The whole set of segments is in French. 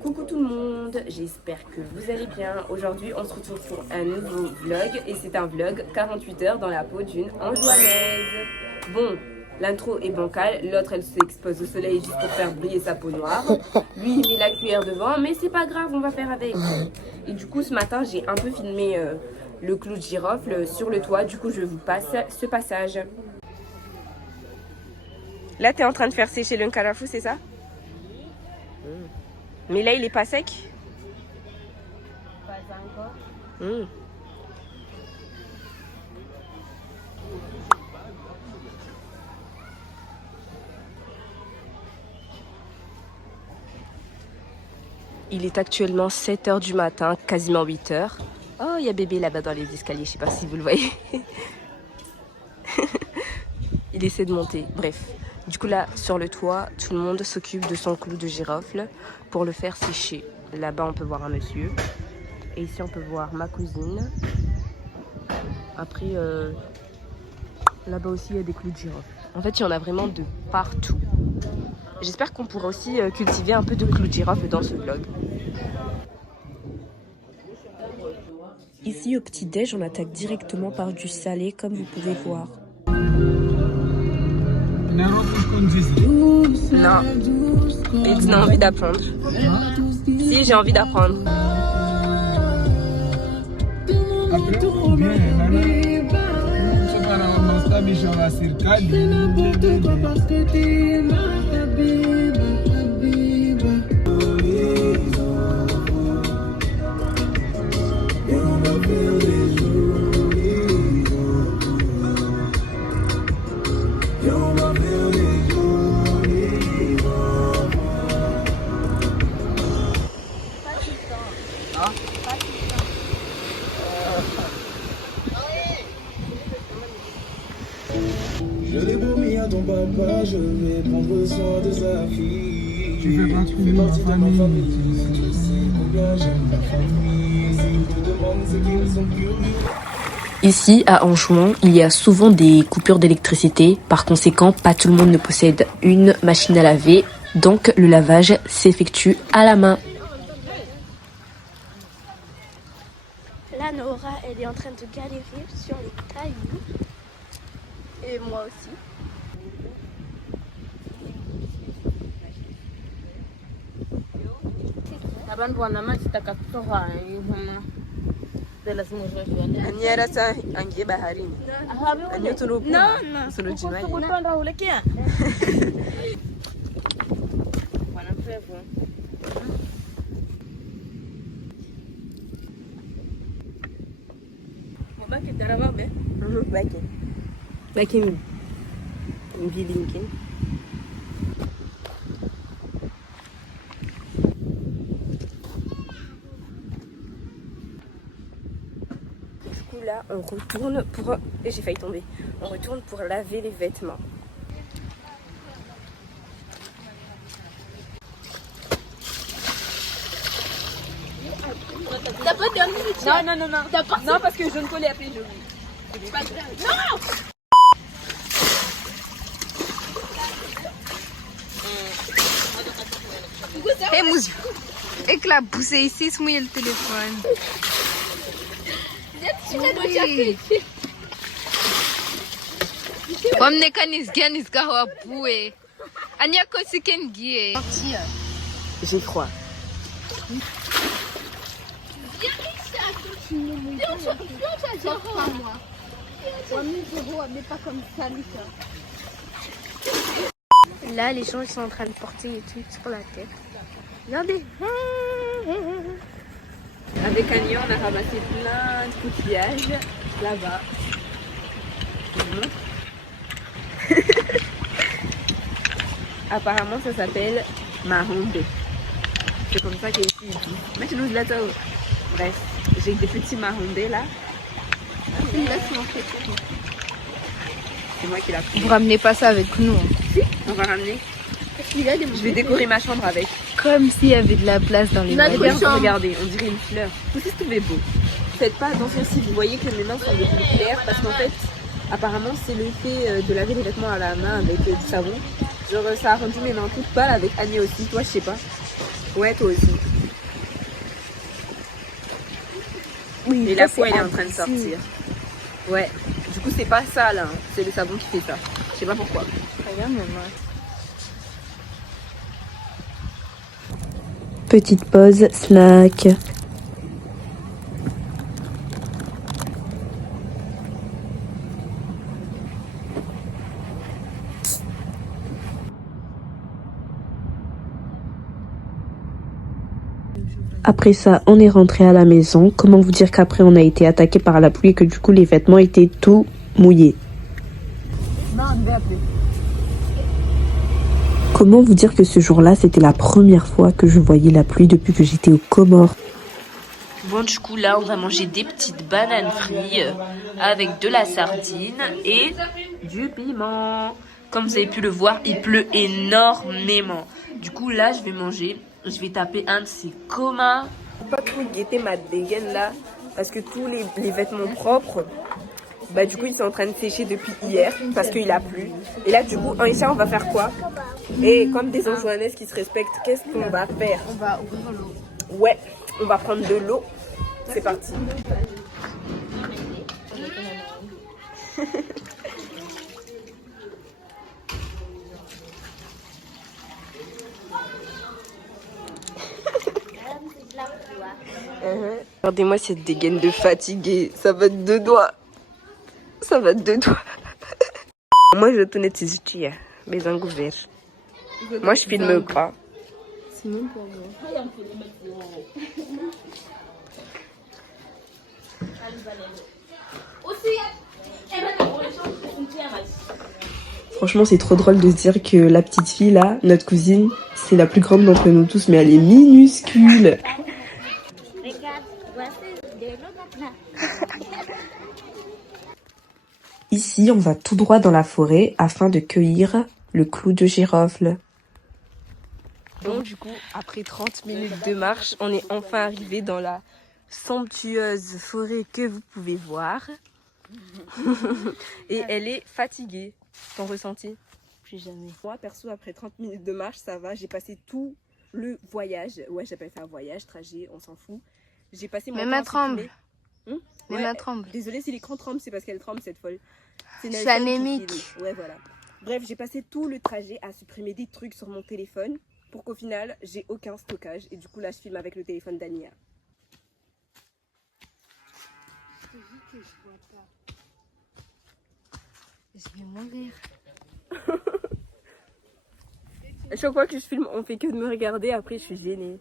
Coucou tout le monde, j'espère que vous allez bien. Aujourd'hui on se retrouve pour un nouveau vlog et c'est un vlog 48 heures dans la peau d'une Anjouanaise. Bon, l'intro est bancale, l'autre elle s'expose au soleil juste pour faire briller sa peau noire. Lui il met la cuillère devant mais c'est pas grave, on va faire avec. Et du coup ce matin j'ai un peu filmé le clou de girofle sur le toit, du coup je vous passe ce passage. Là t'es en train de faire sécher le nkarafou, c'est ça? Mais là, il est pas sec? Pas encore. Il est actuellement 7 h du matin, quasiment 8 h. Oh, il y a bébé là-bas dans les escaliers, je sais pas si vous le voyez. Il essaie de monter, bref. Du coup là, sur le toit, tout le monde s'occupe de son clou de girofle pour le faire sécher. Là-bas, on peut voir un monsieur. Et ici, on peut voir ma cousine. Après, là-bas aussi, il y a des clous de girofle. En fait, il y en a vraiment de partout. J'espère qu'on pourra aussi cultiver un peu de clous de girofle dans ce vlog. Ici, au petit-déj, on attaque directement par du salé, comme vous pouvez voir. Non. Et tu n'as envie d'apprendre? Si, j'ai envie d'apprendre. Je l'ai promis à ton papa, je vais prendre soin de sa fille. Tu fais partie de ma famille. Je sais combien j'aime ma famille. S'ils te demandent ce qu'ils sont curieux. Ici, à Anjouan, il y a souvent des coupures d'électricité. Par conséquent, pas tout le monde ne possède une machine à laver. Donc, le lavage s'effectue à la main. Là, Nora, elle est en train de galérer sur les cailloux. Et moi aussi. Abantu wanamaji takatoa Anyera sa angie baharini. Anyo turupu. Non. Surujimai. kupanda ulekea wanapevu mabaki darababe Baki mbili nyingine. Du coup là, on retourne pour... J'ai failli tomber. On retourne pour laver les vêtements. T'as pas de non non parce que je ne collais après je Hey Mouzou, éclaboussé ici, se mouiller le téléphone. Oui. Comme ne canis ganis gawa boué. Anya kosi ken gie. J'ai froid. Là, les gens ils sont en train de porter les trucs sur la tête. Regardez. Avec Anya, on a ramassé plein de coquillages là-bas. Apparemment, ça s'appelle mahombe. C'est comme ça qu'ici ils disent. Mais tu nous l'as dit. Bref, j'ai des petits mahombe là. C'est moi qui l'ai pris. Vous ramenez pas ça avec nous. On va ramener. Je vais décorer ma chambre avec. Comme s'il y avait de la place dans les mains. Regardez, on dirait une fleur. Tout ça, c'est beau. Faites pas attention si vous voyez que mes mains sont de plus claires parce qu'en fait, apparemment, c'est le fait de laver les vêtements à la main avec du savon. Genre, ça a rendu mes mains toutes pâles avec Annie aussi. Toi, je sais pas. Ouais, toi aussi. Oui, Et la peau, elle est en train de sortir. Ouais. Du coup, c'est pas ça, là. C'est le savon qui fait ça. Je sais pas pourquoi. Regarde, maman. Petite pause snack. Après ça, on est rentré à la maison. Comment vous dire qu'après on a été attaqué par la pluie et que du coup les vêtements étaient tout mouillés. Comment vous dire que ce jour-là, c'était la première fois que je voyais la pluie depuis que j'étais aux Comores. Bon, du coup, là, on va manger des petites bananes frites avec de la sardine et du piment. Comme vous avez pu le voir, il pleut énormément. Du coup, là, je vais manger. Je vais taper un de ces comas. Je peux pas trop guetter ma dégaine là, parce que tous les vêtements propres, bah du coup, ils sont en train de sécher depuis hier, parce qu'il a plu. Et là, du coup, Aïcha, on va faire quoi? Et comme des Anjouanaises qui se respectent, qu'est-ce qu'on va faire? On va ouvrir l'eau. Ouais, on va prendre de l'eau. C'est parti. Regardez-moi cette dégaine de fatiguée. Ça va de deux doigts. Ça va de deux doigts. Moi, je tourne tes yeux, mes angles ouverts. Moi, je filme pas. Franchement, c'est trop drôle de se dire que la petite fille là, notre cousine, c'est la plus grande d'entre nous tous, mais elle est minuscule. Ici, on va tout droit dans la forêt afin de cueillir le clou de girofle. Bon, du coup, après 30 minutes de marche, on est enfin arrivé dans la somptueuse forêt que vous pouvez voir. Et elle est fatiguée. Ton ressenti? Plus jamais. Moi, perso, après 30 minutes de marche, ça va. J'ai passé tout le voyage. Ouais, j'appelle ça un voyage, trajet, on s'en fout. J'ai passé mon Mes temps mains à supprimer. tremblent. Mes Ouais, mains tremblent. Désolée si l'écran tremble, c'est parce qu'elle tremble cette folle. C'est Je suis Nelson qui anémique. filme. Ouais, voilà. Bref, j'ai passé tout le trajet à supprimer des trucs sur mon téléphone pour qu'au final, j'ai aucun stockage. Et du coup, là, je filme avec le téléphone d'Ania. Je vais mourir. À chaque fois que je filme, on fait que de me regarder. Après, je suis gênée.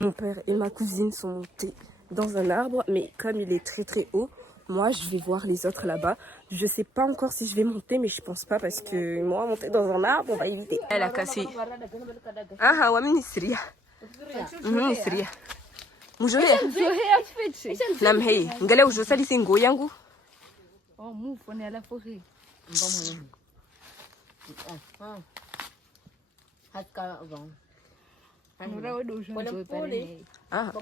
Mon père et ma cousine sont montés dans un arbre, mais comme il est très très haut, moi je vais voir les autres là-bas. Je sais pas encore si je vais monter, mais je pense pas parce que moi monter dans un arbre, on va éviter. Elle a cassé. Ah, ouais, mais c'est rien. C'est rien. Mujoya. Nam hey, ngale ujo sali singo yangu. Oh, move, on est à la forêt. Ah.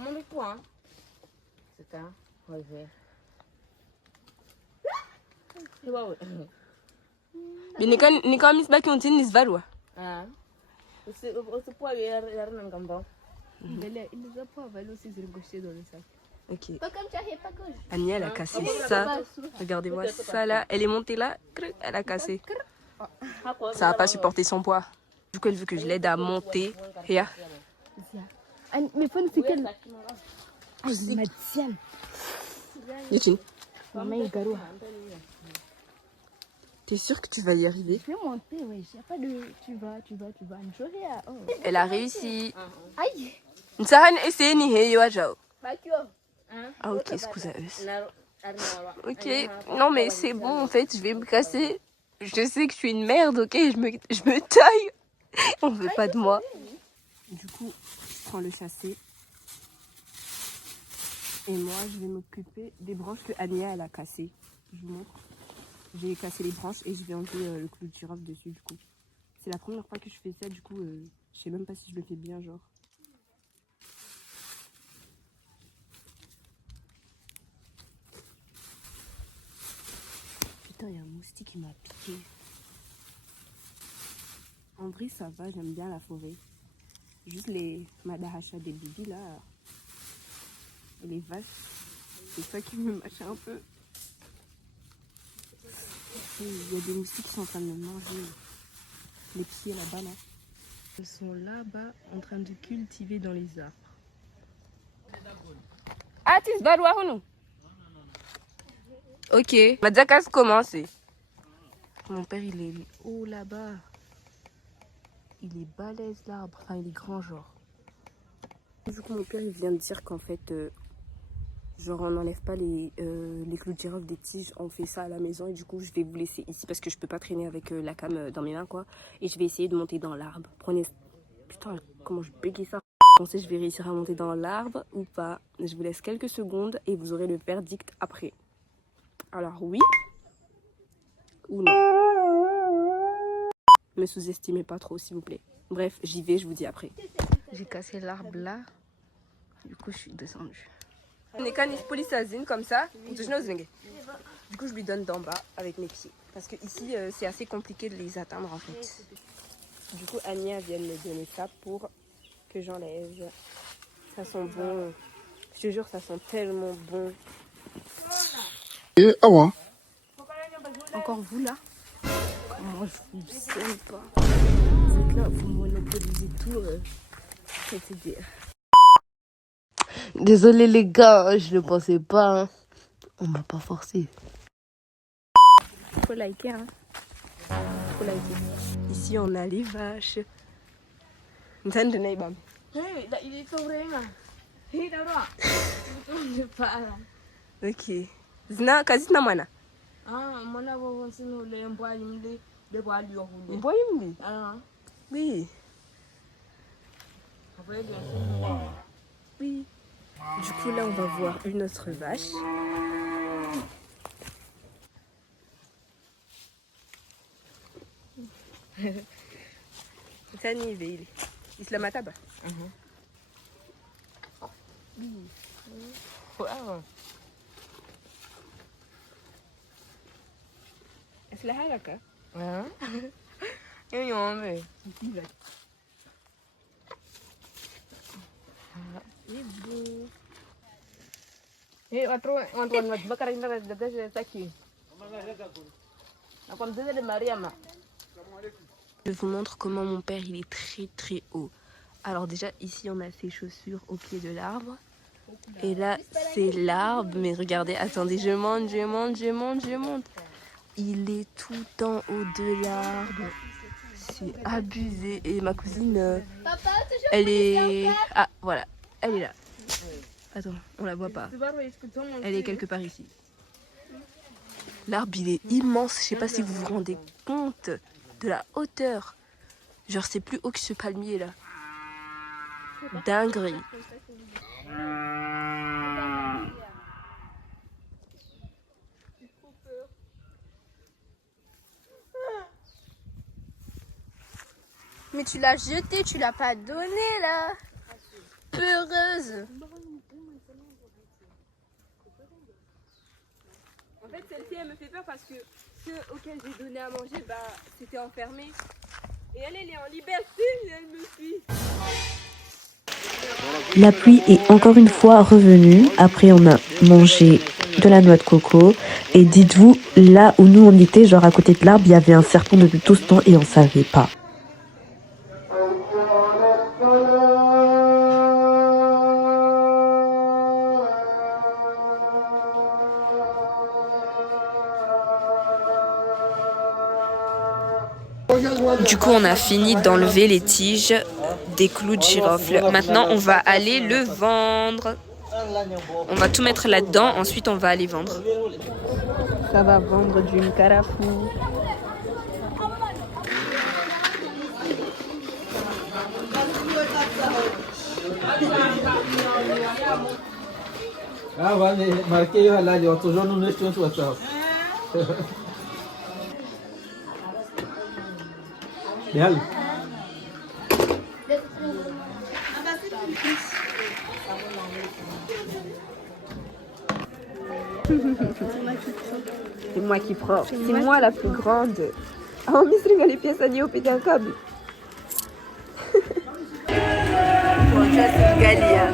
Ni kama misbaki untini nisvarwa. Ok. Ania, elle a cassé ça. Regardez-moi ça là. Elle est montée là. Elle a cassé. Ça n'a pas supporté son poids. Du coup, elle veut que je l'aide à monter. Here. Mais faut c'est quelle? Yutun. Maman est garou. T'es sûre que tu vas y arriver? Je vais monter, ouais. Y a pas de. Tu vas. Oh. Elle a réussi. Aïe. Nsahan essayé ni heyo ajao. Ah ok, excusez-moi. Ok, non mais c'est bon en fait, je vais me casser. Je sais que je suis une merde, ok, je me taille. On veut pas de moi. Du coup, je prends le chassé. Et moi, je vais m'occuper des branches que Ania elle a cassées. Je vous montre. J'ai cassé les branches et je vais enlever le clou de girofle dessus du coup. C'est la première fois que je fais ça, du coup, je sais même pas si je le fais bien, genre. Putain, il y a un moustique qui m'a piqué. En vrai, ça va, j'aime bien la forêt. Juste les madahachas des bibis là. Et les vaches. C'est ça qui me mâche un peu. Il y a des moustiques qui sont en train de me manger les pieds là-bas là. Ils sont là-bas en train de cultiver dans les arbres. Ah, tu vas voir ou non? Ok. Ma jackass commence. Mon père il est haut là-bas. Il est balèze l'arbre. Enfin il est grand genre. Du coup mon père il vient de dire qu'en fait genre on n'enlève pas les clous de girofle des tiges, on fait ça à la maison et du coup je vais vous laisser ici parce que je peux pas traîner avec la cam dans mes mains quoi. Et je vais essayer de monter dans l'arbre. Prenez... Putain comment je bégaye ça. Je sais je vais réussir à monter dans l'arbre ou pas. Je vous laisse quelques secondes et vous aurez le verdict après. Alors oui ou non. Me sous-estimez pas trop s'il vous plaît. Bref j'y vais, je vous dis après. J'ai cassé l'arbre là. Du coup je suis descendue. On est canis polysazine comme ça. Du coup je lui donne d'en bas avec mes pieds. Parce que ici c'est assez compliqué de les atteindre en fait. Du coup Ania vient de me donner ça pour que j'enlève. Ça sent bon. Je te jure ça sent tellement bon. Et awa. Encore vous là? Moi je vous aime pas. Vous êtes là, vous monopolisez tout. C'est-à-dire. Désolé les gars, je ne pensais pas. Hein. On m'a pas forcé. Faut liker hein. Faut liker. Ici on a les vaches. Il est ok. Zina kazi na mwana. Ah, mwana wao sino le mbwa yimle de bwa lui rouler. Mbwa yimle. Ah. Oui. Oui. Du coup là on va voir une autre vache. Tani veille. Islam ataba. Est-ce la halaka? Ah. Et on veut. Ibu. Eh, otro Antoine va bakar ina da gaje taki. Na comme de Mariama. Je vous montre comment mon père il est très très haut. Alors déjà ici on a ses chaussures au pied de l'arbre. Et là c'est l'arbre. Mais regardez, attendez, je monte. Il est tout en haut de l'arbre. C'est abusé. Et ma cousine, elle est... Ah voilà, elle est là. Attends, on la voit pas. Elle est quelque part ici. L'arbre il est immense. Je sais pas si vous vous rendez compte de la hauteur. Genre c'est plus haut que ce palmier là. Dinguerie. Mais tu l'as jeté, tu l'as pas donné là. Peureuse. En fait celle-ci elle me fait peur parce que ceux auxquels j'ai donné à manger bah c'était enfermé. Et elle est en liberté et elle me suit. La pluie est encore une fois revenue. Après, on a mangé de la noix de coco. Et dites-vous, là où nous on était, genre à côté de l'arbre, il y avait un serpent depuis tout ce temps et on savait pas. Du coup, on a fini d'enlever les tiges des clous de girofle. Maintenant, on va aller le vendre. On va tout mettre là-dedans. Ensuite, on va aller vendre. Ça va vendre d'une carafou. Ah, vale, marquei lá, eu tô jogando no estúdio WhatsApp. Real. C'est moi qui prends. C'est moi la plus grande. Oh, Miss Ringa, les pièces à au pété un câble. Galia.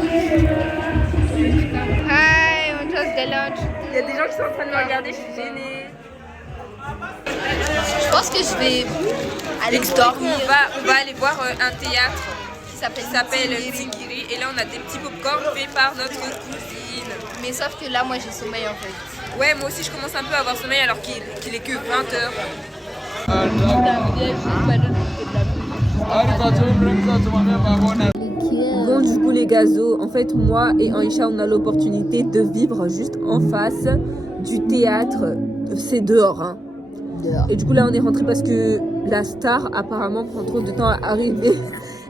Hi, on just galante. Il y a des gens qui sont en train de me regarder, je suis gênée. Je pense que je vais aller Du coup, dormir. on va aller voir un théâtre qui s'appelle Tingiri. Et là, on a des petits popcorn faits par notre cousine. Mais sauf que là, moi, j'ai sommeil en fait. Ouais, moi aussi, je commence un peu à avoir sommeil alors qu'il est que 20h. Bon, du coup, les gazos, en fait, moi et Aïcha, on a l'opportunité de vivre juste en face du théâtre. C'est dehors, hein. Et du coup, là, on est rentré parce que la star, apparemment, prend trop de temps à arriver.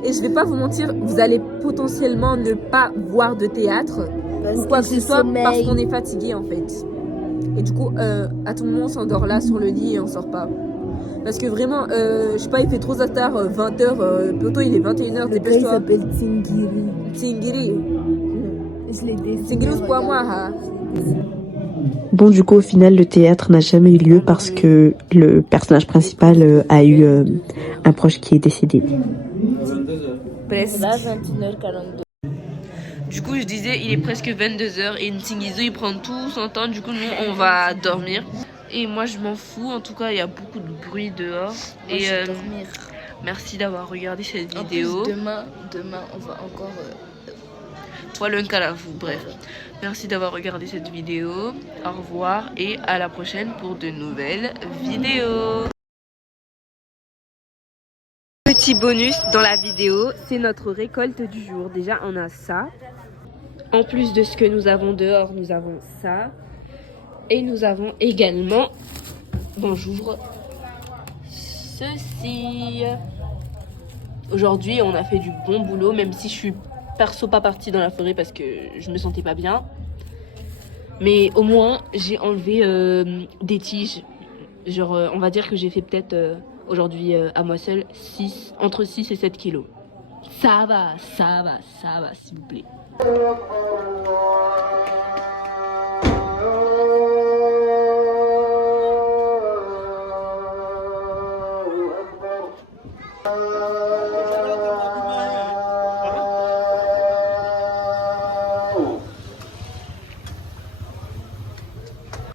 Et je vais pas vous mentir, vous allez potentiellement ne pas voir de théâtre ou quoi que ce soit parce qu'on est fatigué, en fait. Et du coup, à tout moment, on s'endort là sur le lit et on sort pas. Parce que vraiment, je sais pas, il fait trop tard, 20h, plutôt il est 21h, dépêche-toi. Il s'appelle Tingiri. Tingiri. Tingiri, c'est quoi moi, hein? Bon, du coup, au final, le théâtre n'a jamais eu lieu parce que le personnage principal a eu un proche qui est décédé. Presque. Là, 21h42. Du coup, je disais, il est presque 22h et Ntingizo, il prend tout son temps. Du coup, nous, on va dormir. Et moi, je m'en fous. En tout cas, il y a beaucoup de bruit dehors. Moi, je vais dormir. Merci d'avoir regardé cette En vidéo. plus, demain, on va encore... Toi, le Nkalavou, bref. Merci d'avoir regardé cette vidéo. Au revoir et à la prochaine pour de nouvelles vidéos. Petit bonus dans la vidéo, c'est notre récolte du jour. Déjà, on a ça. En plus de ce que nous avons dehors, nous avons ça. Et nous avons également, bonjour, ceci. Aujourd'hui, on a fait du bon boulot, même si je suis perso pas partie dans la forêt parce que je me sentais pas bien. Mais au moins, j'ai enlevé des tiges. Genre, on va dire que j'ai fait peut-être aujourd'hui à moi seule entre 6 et 7 kilos. Ça va, s'il vous plaît.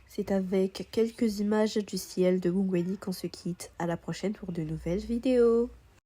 C'est avec quelques images du ciel de Mungweni qu'on se quitte. À la prochaine pour de nouvelles vidéos.